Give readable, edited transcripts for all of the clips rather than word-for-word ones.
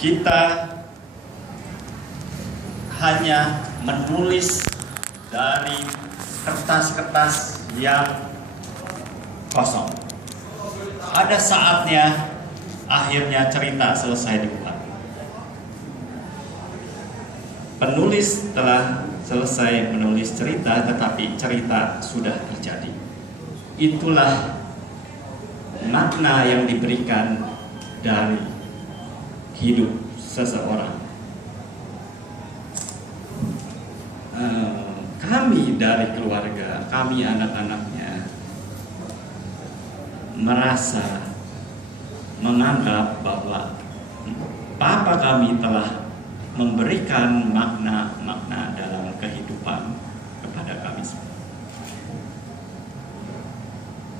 kita hanya menulis dari kertas-kertas yang kosong. Ada saatnya akhirnya cerita selesai dibuat. Penulis telah selesai menulis cerita, tetapi cerita sudah terjadi. Itulah makna yang diberikan dari hidup seseorang. Kami dari keluarga, kami anak-anaknya merasa menganggap bahwa Papa kami telah memberikan makna-makna dalam kehidupan kepada kami semua.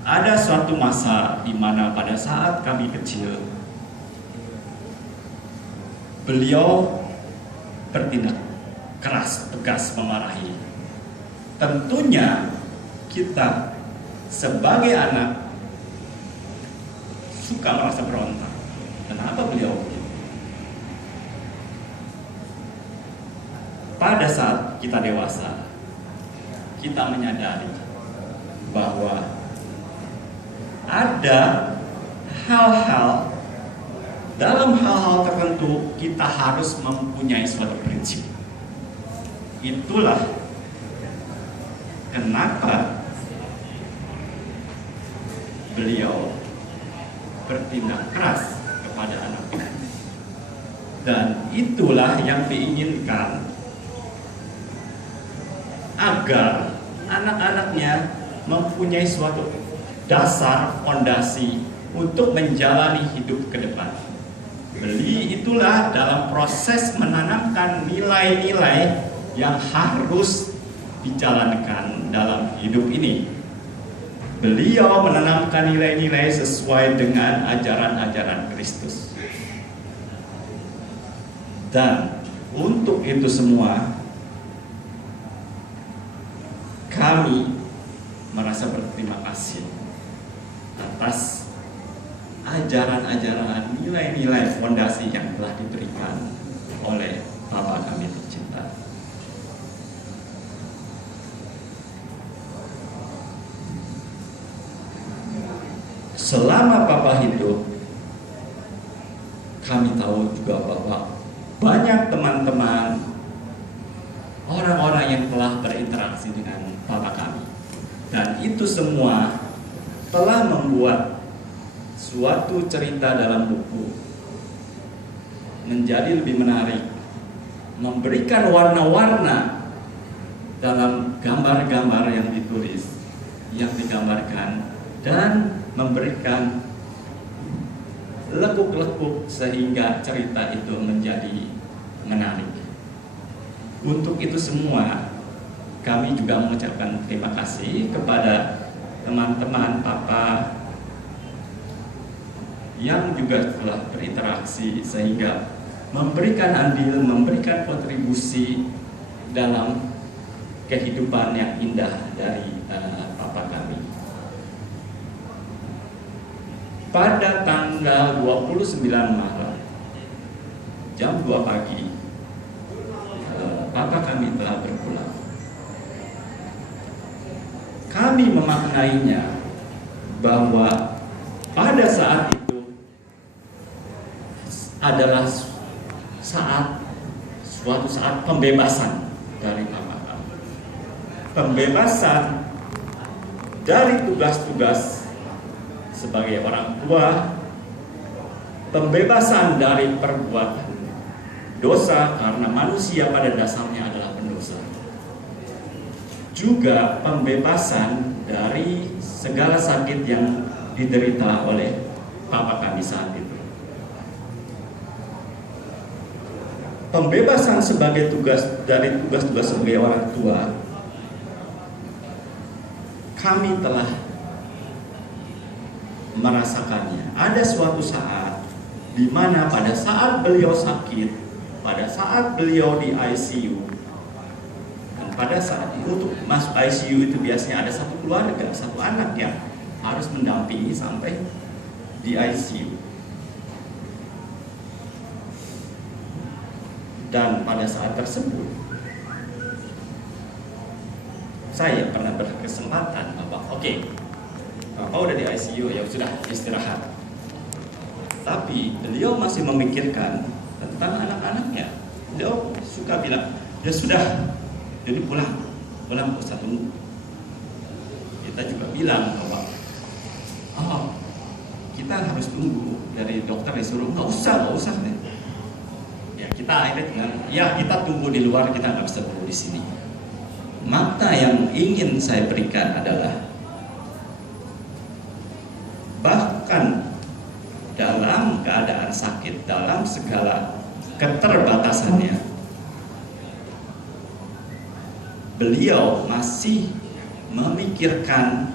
Ada suatu masa di mana pada saat kami kecil, beliau bertindak keras, tegas, memarahi. Tentunya kita sebagai anak suka merasa berontak. Kenapa beliau begitu? Pada saat kita dewasa, kita menyadari bahwa ada hal-hal, dalam hal-hal tertentu kita harus mempunyai suatu prinsip. Itulah kenapa beliau bertindak keras kepada anaknya. Dan itulah yang diinginkan, agar anak-anaknya mempunyai suatu dasar, fondasi untuk menjalani hidup ke depan. Itulah dalam proses menanamkan nilai-nilai yang harus dijalankan dalam hidup ini. Beliau menanamkan nilai-nilai sesuai dengan ajaran-ajaran Kristus. Dan untuk itu semua, kami merasa berterima kasih atas ajaran-ajaran, nilai-nilai fondasi yang telah diberikan oleh Bapa kami tercinta. Selama Papa hidup, kami tahu juga bahwa banyak teman-teman, orang-orang yang telah berinteraksi dengan Papa kami, dan itu semua telah membuat suatu cerita dalam buku menjadi lebih menarik, memberikan warna-warna dalam gambar-gambar yang ditulis, yang digambarkan, dan memberikan lekuk-lekuk sehingga cerita itu menjadi menarik. Untuk itu semua, kami juga mengucapkan terima kasih kepada teman-teman Papa yang juga telah berinteraksi sehingga memberikan andil, memberikan kontribusi dalam kehidupan yang indah dari Papa kami. Pada tanggal 29 Maret jam 2 pagi, Papa kami telah berpulang. Kami memaknainya bahwa pada saat itu adalah suatu saat pembebasan dari Papa kami. Pembebasan dari tugas-tugas sebagai orang tua, pembebasan dari perbuatan dosa karena manusia pada dasarnya adalah pendosa. Juga pembebasan dari segala sakit yang diderita oleh Papa kami saat itu. Pembebasan sebagai tugas-tugas sebagai orang tua, kami telah merasakannya. Ada suatu saat di mana pada saat beliau sakit, pada saat beliau di ICU, dan pada saat itu untuk masuk ICU itu biasanya ada satu keluarga, satu anak yang harus mendampingi sampai di ICU. pada saat tersebut saya pernah berkesempatan bahwa oke, Bapak udah di ICU, ya sudah istirahat. Tapi beliau masih memikirkan tentang anak-anaknya. Beliau suka bilang, ya sudah, jadi pulang Ustaz tunggu. Kita juga bilang bahwa kita harus tunggu, dari dokter disuruh nggak usah deh. Ya kita akhirnya bilang, ya kita tunggu di luar, kita nggak bisa tunggu di sini. Makna yang ingin saya berikan adalah bahkan dalam keadaan sakit, dalam segala keterbatasannya, beliau masih memikirkan,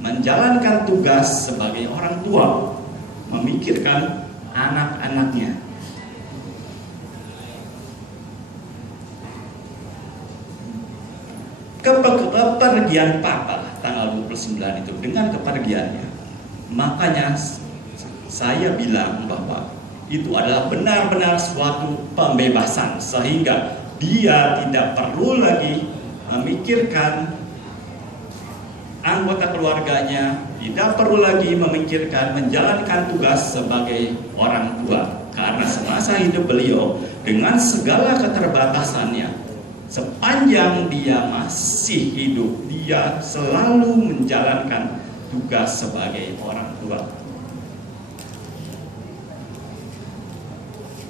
menjalankan tugas sebagai orang tua, memikirkan anak-anaknya. Kepergian Papa tanggal 29 itu, dengan kepergiannya, makanya saya bilang bahwa itu adalah benar-benar suatu pembebasan, sehingga dia tidak perlu lagi memikirkan anggota keluarganya, tidak perlu lagi memikirkan menjalankan tugas sebagai orang tua, karena semasa hidup beliau dengan segala keterbatasannya, sepanjang dia masih hidup, dia selalu menjalankan tugas sebagai orang tua.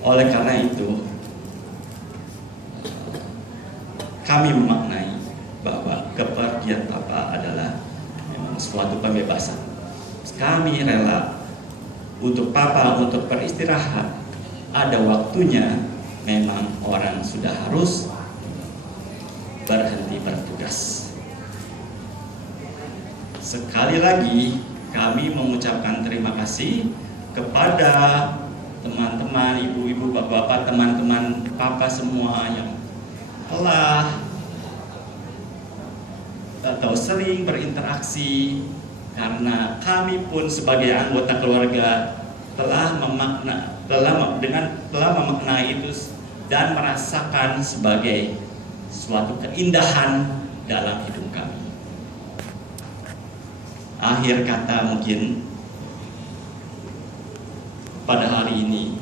Oleh karena itu, kami memaknai bahwa kepergian Papa adalah memang suatu pembebasan. Kami rela untuk Papa untuk beristirahat. Ada waktunya, memang orang sudah harus berhenti bertugas. Sekali lagi kami mengucapkan terima kasih kepada teman-teman, ibu-ibu, bapak-bapak, teman-teman Papa semua yang telah atau sering berinteraksi, karena kami pun sebagai anggota keluarga telah memaknai itu dan merasakan sebagai suatu keindahan dalam hidup kami. Akhir kata, mungkin pada hari ini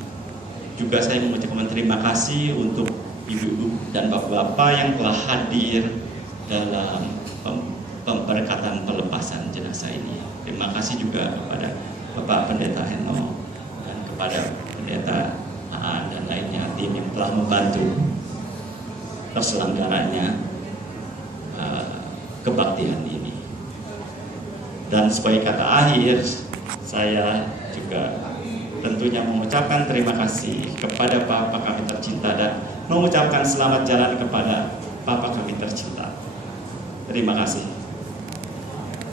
juga saya mengucapkan terima kasih untuk ibu-ibu dan bapak-bapak yang telah hadir dalam pemberkatan pelepasan jenazah ini. Terima kasih juga kepada Bapak Pendeta Heno dan kepada Pendeta Aan dan lainnya, tim yang telah membantu terselenggaranya kebaktian ini. Dan sebagai kata akhir, saya juga tentunya mengucapkan terima kasih kepada Papa kami tercinta dan mengucapkan selamat jalan kepada Papa kami tercinta. Terima kasih.